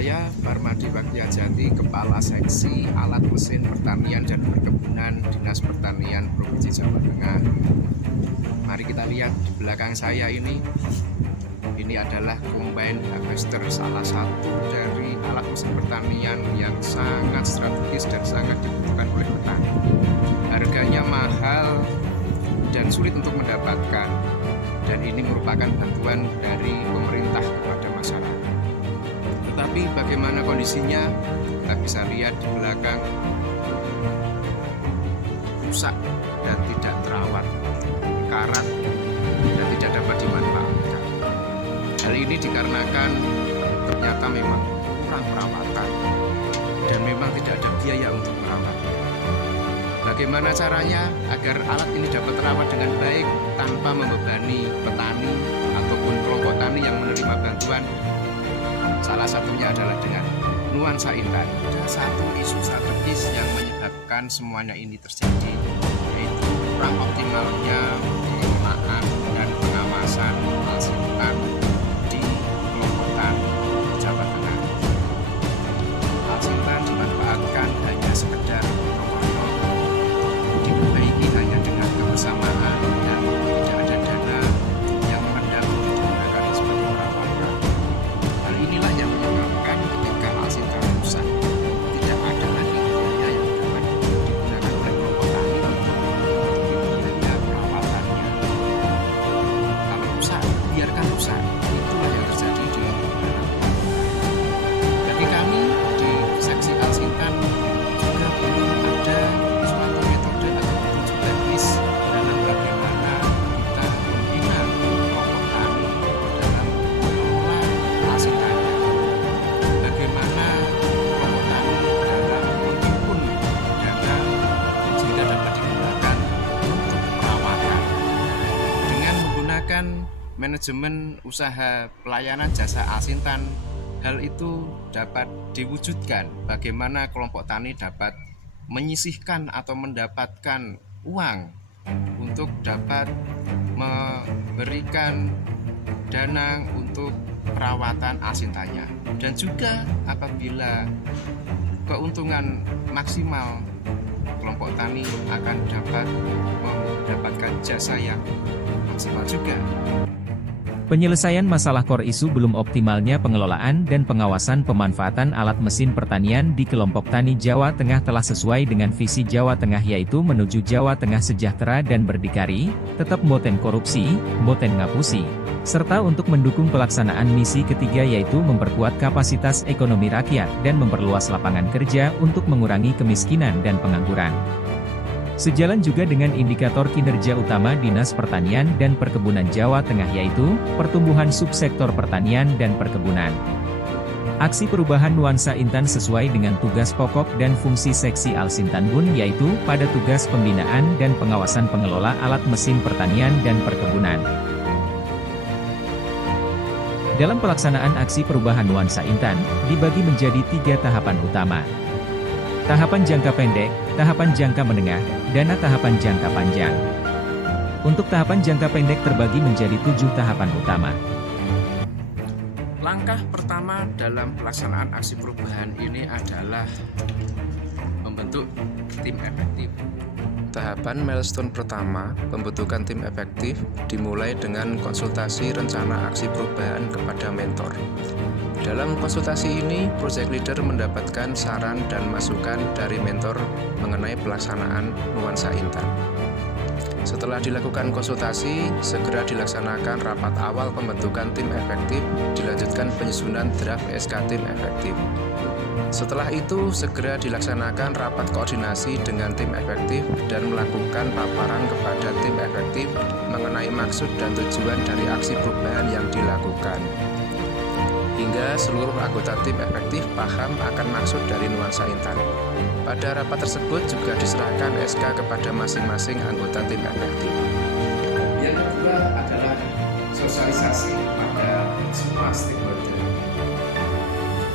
saya Parmadi Wakyajati, Kepala Seksi Alat Mesin Pertanian dan Perkebunan Dinas Pertanian Provinsi Jawa Tengah. Mari kita lihat di belakang saya ini adalah combine harvester, salah satu dari alat mesin pertanian yang sangat strategis dan sangat dibutuhkan oleh petani. Harganya mahal dan sulit untuk mendapatkan, dan ini merupakan bantuan dari pemerintah kepada masyarakat. Tetapi bagaimana kondisinya? Kita bisa lihat di belakang, rusak dan tidak terawat, karat dan tidak dapat dimanfaatkan. Hal ini dikarenakan ternyata memang kurang perawatan dan memang tidak ada biaya untuk merawatnya. Bagaimana caranya agar alat ini dapat terawat dengan baik tanpa membebani petani ataupun kelompok tani yang menerima bantuan? Salah satunya adalah dengan nuansa intan. Ada satu isu strategis yang menyebabkan semuanya ini terjadi, yaitu kurang optimalnya pengelolaan dan pengawasan hasil hutan di kelompok tani Jawa Tengah. Hasil hutan dimanfaatkan hanya sekedar nomor, diperbaiki hanya dengan kebersamaan dan tidak ada dana yang mendampingi digunakan sebagai perawatan. Hal inilah yang menyebabkan ketika hasil hutan rusak, tidak ada lagi biaya yang dapat digunakan oleh kelompok tani untuk biaya perawatannya. Kalau rusak, biarkan rusak. Itulah yang terjadi di beberapa. Bagi kami di seksi Alsintan juga belum ada suatu metode atau teknis dalam bagaimana kita membina kelompok tani dalam mengelola hasil tani. Bagaimana kelompok tani dalam menghimpun dana sehingga dapat digunakan untuk perawatan. Dengan menggunakan manajemen usaha pelayanan jasa Alsintan, hal itu dapat diwujudkan bagaimana kelompok tani dapat menyisihkan atau mendapatkan uang untuk dapat memberikan dana untuk perawatan asintannya. Dan juga apabila keuntungan maksimal, kelompok tani akan dapat mendapatkan jasa yang maksimal juga. Penyelesaian masalah core isu belum optimalnya pengelolaan dan pengawasan pemanfaatan alat mesin pertanian di kelompok tani Jawa Tengah telah sesuai dengan visi Jawa Tengah, yaitu menuju Jawa Tengah sejahtera dan berdikari, tetap mboten korupsi, mboten ngapusi, serta untuk mendukung pelaksanaan misi ketiga, yaitu memperkuat kapasitas ekonomi rakyat dan memperluas lapangan kerja untuk mengurangi kemiskinan dan pengangguran. Sejalan juga dengan indikator kinerja utama Dinas Pertanian dan Perkebunan Jawa Tengah, yaitu pertumbuhan subsektor pertanian dan perkebunan. Aksi perubahan nuansa intan sesuai dengan tugas pokok dan fungsi seksi Alsintan Bun, yaitu pada tugas pembinaan dan pengawasan pengelola alat mesin pertanian dan perkebunan. Dalam pelaksanaan aksi perubahan nuansa intan, dibagi menjadi 3 tahapan utama. Tahapan jangka pendek, tahapan jangka menengah, dan tahapan jangka panjang. Untuk tahapan jangka pendek terbagi menjadi 7 tahapan utama. Langkah pertama dalam pelaksanaan aksi perubahan ini adalah membentuk tim efektif. Tahapan milestone pertama, pembentukan tim efektif, dimulai dengan konsultasi rencana aksi perubahan kepada mentor. Dalam konsultasi ini, project leader mendapatkan saran dan masukan dari mentor mengenai pelaksanaan nuansa intan. Setelah dilakukan konsultasi, segera dilaksanakan rapat awal pembentukan tim efektif, dilanjutkan penyusunan draft SK tim efektif. Setelah itu, segera dilaksanakan rapat koordinasi dengan tim efektif dan melakukan paparan kepada tim efektif mengenai maksud dan tujuan dari aksi perubahan yang dilakukan, hingga seluruh anggota tim efektif paham akan maksud dari nuansa intan. Pada rapat tersebut juga diserahkan SK kepada masing-masing anggota tim efektif. Yang kedua adalah sosialisasi pada semua stakeholder.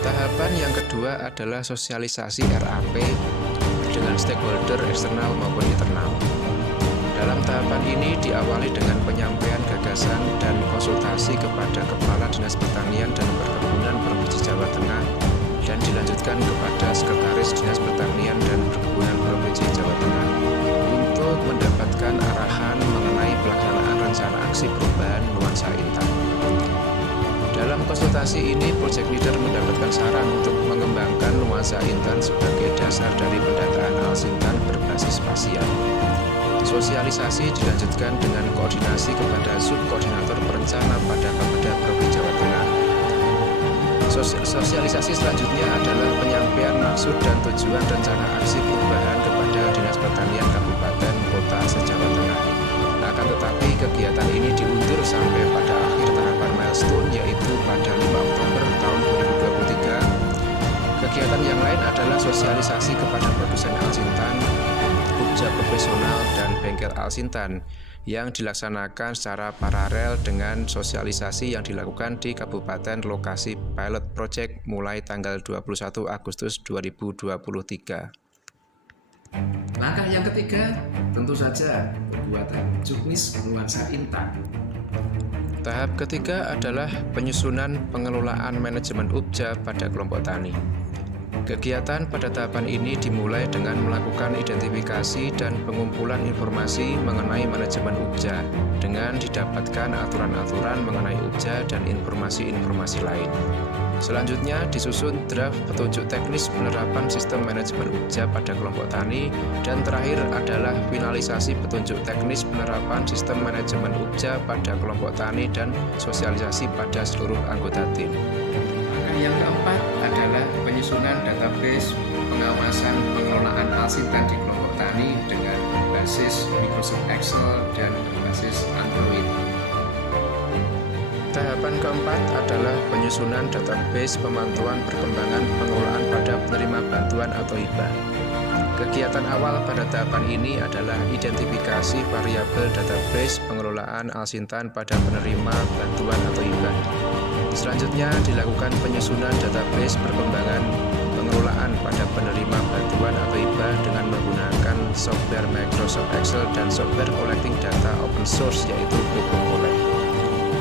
Tahapan yang kedua adalah sosialisasi RAP dengan stakeholder eksternal maupun internal. Dalam tahapan ini diawali dengan penyampaian gagasan dan konsultasi kepada Kepala Dinas Pertanian dan Perkebunan Provinsi Jawa Tengah dan dilanjutkan kepada Sekretaris Dinas Pertanian dan Perkebunan Provinsi Jawa Tengah untuk mendapatkan arahan mengenai pelaksanaan rencana aksi perubahan nuansa intan. Dalam konsultasi ini, Project Leader mendapatkan saran untuk mengembangkan nuansa intan sebagai dasar dari pendataan alsintan berbasis spasial. Sosialisasi dilanjutkan dengan koordinasi kepada Subkoordinator Perencana pada Bapeda Provinsi Jawa Tengah. Sosialisasi selanjutnya adalah penyampaian maksud dan tujuan rencana aksi perubahan kepada Dinas Pertanian Kabupaten Kota se-Jawa Tengah. Akan tetapi kegiatan ini diundur sampai pada akhir tahapan milestone, yaitu pada 5 Oktober tahun 2023. Kegiatan yang lain adalah sosialisasi kepada produsen alsintan, ubja profesional, dan bengkel alsintan yang dilaksanakan secara paralel dengan sosialisasi yang dilakukan di kabupaten lokasi pilot project mulai tanggal 21 Agustus 2023. Langkah yang ketiga, tentu saja pembuatan juknis nuansa intan. Tahap ketiga adalah penyusunan pengelolaan manajemen ubja pada kelompok tani. Kegiatan pada tahapan ini dimulai dengan melakukan identifikasi dan pengumpulan informasi mengenai manajemen ubja dengan didapatkan aturan-aturan mengenai ubja dan informasi-informasi lain. Selanjutnya disusun draft petunjuk teknis penerapan sistem manajemen ubja pada kelompok tani, dan terakhir adalah finalisasi petunjuk teknis penerapan sistem manajemen ubja pada kelompok tani dan sosialisasi pada seluruh anggota tim. Langkah yang keempat adalah penyusunan database pengawasan pengelolaan alsintan di kelompok tani dengan berbasis Microsoft Excel dan berbasis Android. Tahapan keempat adalah penyusunan database pemantauan perkembangan pengelolaan pada penerima bantuan atau hibah. Kegiatan awal pada tahapan ini adalah identifikasi variabel database pengelolaan alsintan pada penerima bantuan atau hibah. Selanjutnya dilakukan penyusunan database perkembangan pengelolaan pada penerima bantuan atau hibah dengan menggunakan software Microsoft Excel dan software collecting data open source, yaitu CocoCollect.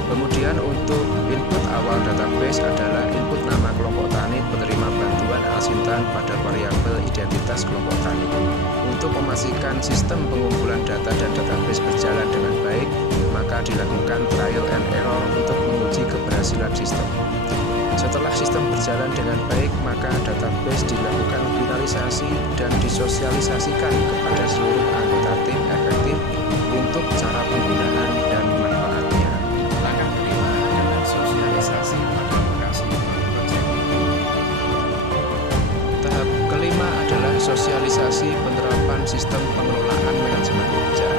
Kemudian untuk input awal database adalah input nama kelompok tani penerima bantuan alsintan pada variabel identitas kelompok tani. Untuk memastikan sistem pengumpulan data dan database berjalan dengan baik, maka dilakukan trial and error untuk menguji keberhasilan sistem. Setelah sistem berjalan dengan baik, maka database dilakukan finalisasi dan disosialisasikan kepada seluruh anggota tim efektif untuk cara penggunaan dan manfaatnya. Langkah kelima adalah sosialisasi pada lokasi project. Tahap kelima adalah sosialisasi penerapan sistem pengelolaan manajemen ubja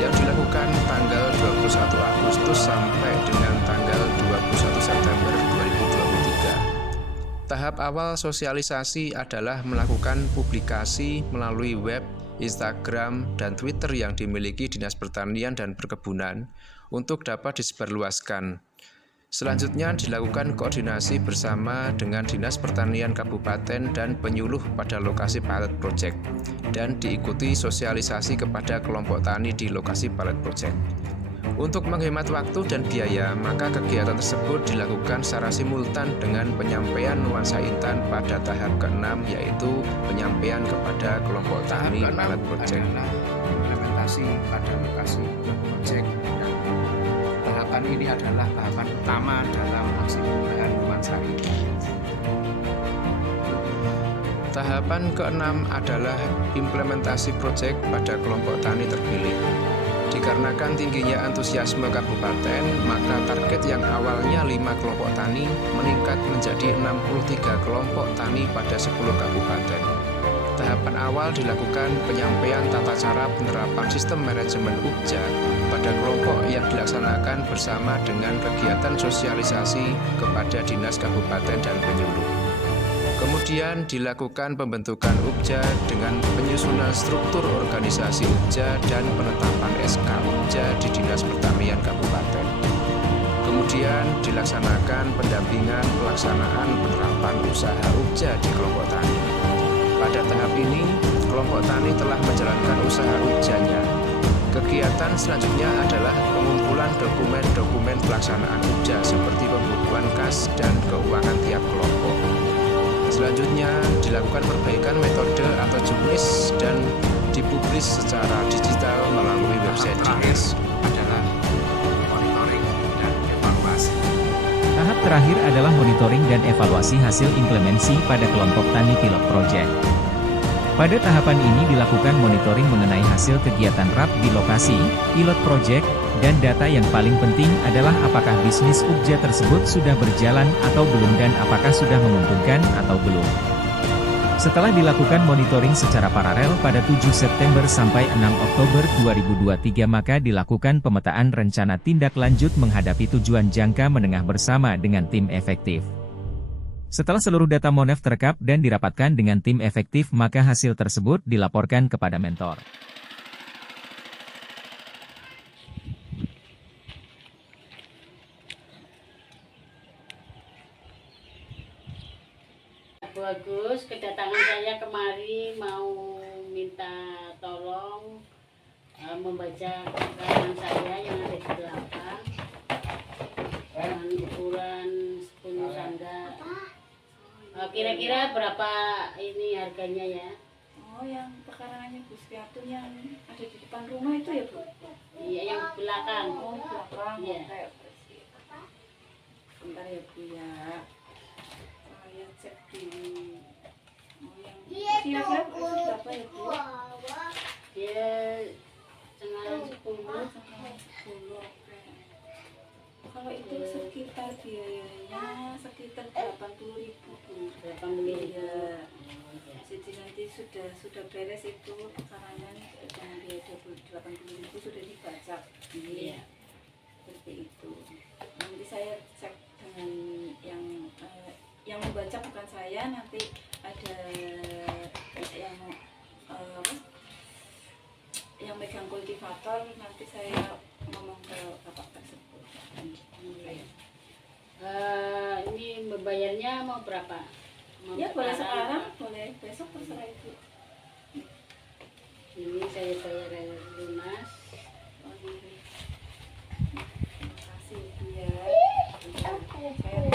yang dilakukan tanggal 21 Agustus sampai dengan tanggal 21 September 2023. Tahap awal sosialisasi adalah melakukan publikasi melalui web, Instagram, dan Twitter yang dimiliki Dinas Pertanian dan Perkebunan untuk dapat disebarluaskan. Selanjutnya dilakukan koordinasi bersama dengan Dinas Pertanian Kabupaten dan penyuluh pada lokasi pilot project, dan diikuti sosialisasi kepada kelompok tani di lokasi pilot project. Untuk menghemat waktu dan biaya, maka kegiatan tersebut dilakukan secara simultan dengan penyampaian nuansa intan pada tahap ke-6, yaitu penyampaian kepada kelompok tani pilot project. Adalah implementasi pada lokasi pilot project, dan tahapan ini adalah tahapan utama dalam aksi perubahan nuansa intan. Tahapan ke-6 adalah implementasi proyek pada kelompok tani terpilih. Dikarenakan tingginya antusiasme kabupaten, maka target yang awalnya 5 kelompok tani meningkat menjadi 63 kelompok tani pada 10 kabupaten. Tahapan awal dilakukan penyampaian tata cara penerapan sistem manajemen ubja pada kelompok yang dilaksanakan bersama dengan kegiatan sosialisasi kepada dinas kabupaten dan penyuluh. Kemudian dilakukan pembentukan ubja dengan penyusunan struktur organisasi ubja dan penetapan SK ubja di Dinas Pertanian Kabupaten. Kemudian dilaksanakan pendampingan pelaksanaan penerapan usaha ubja di kelompok tani. Pada tahap ini, kelompok tani telah menjalankan usaha ubjanya. Kegiatan selanjutnya adalah pengumpulan dokumen-dokumen pelaksanaan ubja seperti pembukuan kas dan keuangan tiap kelompok. Selanjutnya dilakukan perbaikan metode atau juknis dan dipublis secara digital melalui website Dinas. Adalah monitoring dan evaluasi. Tahap terakhir adalah monitoring dan evaluasi hasil implementasi pada kelompok tani pilot project. Pada tahapan ini dilakukan monitoring mengenai hasil kegiatan RAP di lokasi, pilot project, dan data yang paling penting adalah apakah bisnis UKJA tersebut sudah berjalan atau belum dan apakah sudah menguntungkan atau belum. Setelah dilakukan monitoring secara paralel pada 7 September sampai 6 Oktober 2023 maka dilakukan pemetaan rencana tindak lanjut menghadapi tujuan jangka menengah bersama dengan tim efektif. Setelah seluruh data Monef terekap dan dirapatkan dengan tim efektif maka hasil tersebut dilaporkan kepada mentor. Bu Agus, kedatangan saya kemari mau minta tolong membaca keterangan saya yang ada di belakang dengan ukuran 10 sangga. Kira-kira berapa ini harganya ya? Oh, yang pekarangannya Bu Sriatun yang ada di depan rumah itu ya, Bu? Iya, yang belakang. Oh, belakang. Iya. Kayak bentar ya, Bu ya. Saya cek di kira-kira itu berapa ya, Bu? Dia setengah 10. Setengah 10, oke. Kalau itu sekitar biayanya sekitar 80.000, Bu. 80.000. Iya. Jadi nanti sudah beres itu pekarangan dengan biaya 80.000 sudah dibajak. Iya. Seperti itu. Nanti saya cek dengan yang membaca bukan saya, nanti ada yang yang megang kultivator, nanti saya ngomong ke bapak tersebut. Ini membayarnya mau berapa? Mau Ya boleh sekarang? sekarang, boleh besok terserah Ibu. Ini saya bayar lunas. Oh, ini. Terima kasih Bu ya.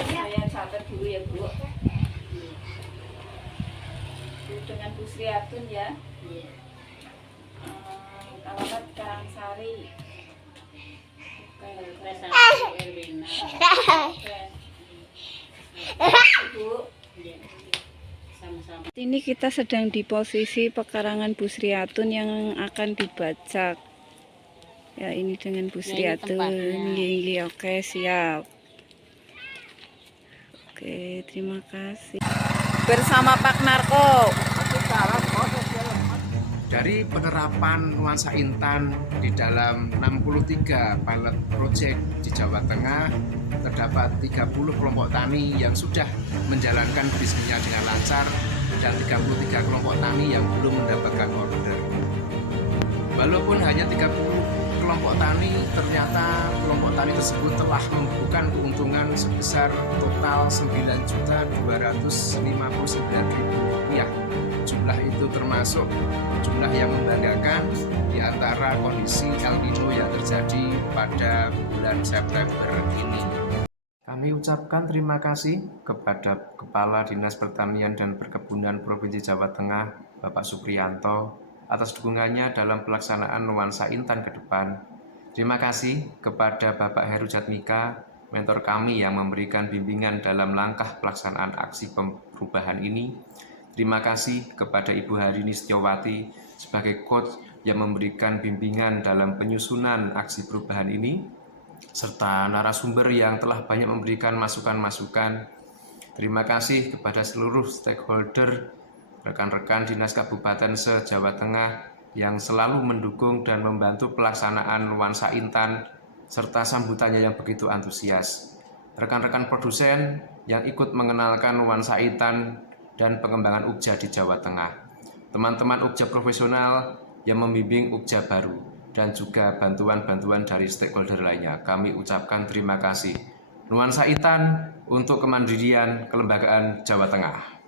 Saya catat dulu ya Bu. Bu dengan Bu Sriatun ya. Iya. Alamat Karangsari. Oke, Prestasi Erwina. oke. Bu. Iya. Sama-sama. Ini kita sedang di posisi pekarangan Bu Sriatun yang akan dibajak. Ya, ini dengan Bu Nah, ini Sriatun. tempatnya. Iya, oke, siap. Oke, terima kasih. Bersama Pak Narko. Dari penerapan nuansa intan di dalam 63 pilot project di Jawa Tengah, terdapat 30 kelompok tani yang sudah menjalankan bisnisnya dengan lancar dan 33 kelompok tani yang belum mendapatkan order. Walaupun hanya 30 kelompok tani, ternyata kelompok tani tersebut telah membukukan keuntungan sebesar total Rp9.259.000. Jumlah itu termasuk jumlah yang membanggakan di antara kondisi El Nino yang terjadi pada bulan September ini. Kami ucapkan terima kasih kepada Kepala Dinas Pertanian dan Perkebunan Provinsi Jawa Tengah, Bapak Supriyanto, atas dukungannya dalam pelaksanaan nuansa intan ke depan. Terima kasih kepada Bapak Heru Jatmika, mentor kami yang memberikan bimbingan dalam langkah pelaksanaan aksi perubahan ini. Terima kasih kepada Ibu Harini Setiawati sebagai coach yang memberikan bimbingan dalam penyusunan aksi perubahan ini, serta narasumber yang telah banyak memberikan masukan-masukan. Terima kasih kepada seluruh stakeholder, rekan-rekan Dinas Kabupaten se-Jawa Tengah yang selalu mendukung dan membantu pelaksanaan nuansa intan, serta sambutannya yang begitu antusias. Rekan-rekan produsen yang ikut mengenalkan nuansa intan dan pengembangan UKJA di Jawa Tengah, teman-teman UKJA profesional yang membimbing UKJA baru, dan juga bantuan-bantuan dari stakeholder lainnya. Kami ucapkan terima kasih. Nuansa intan untuk kemandirian kelembagaan Jawa Tengah.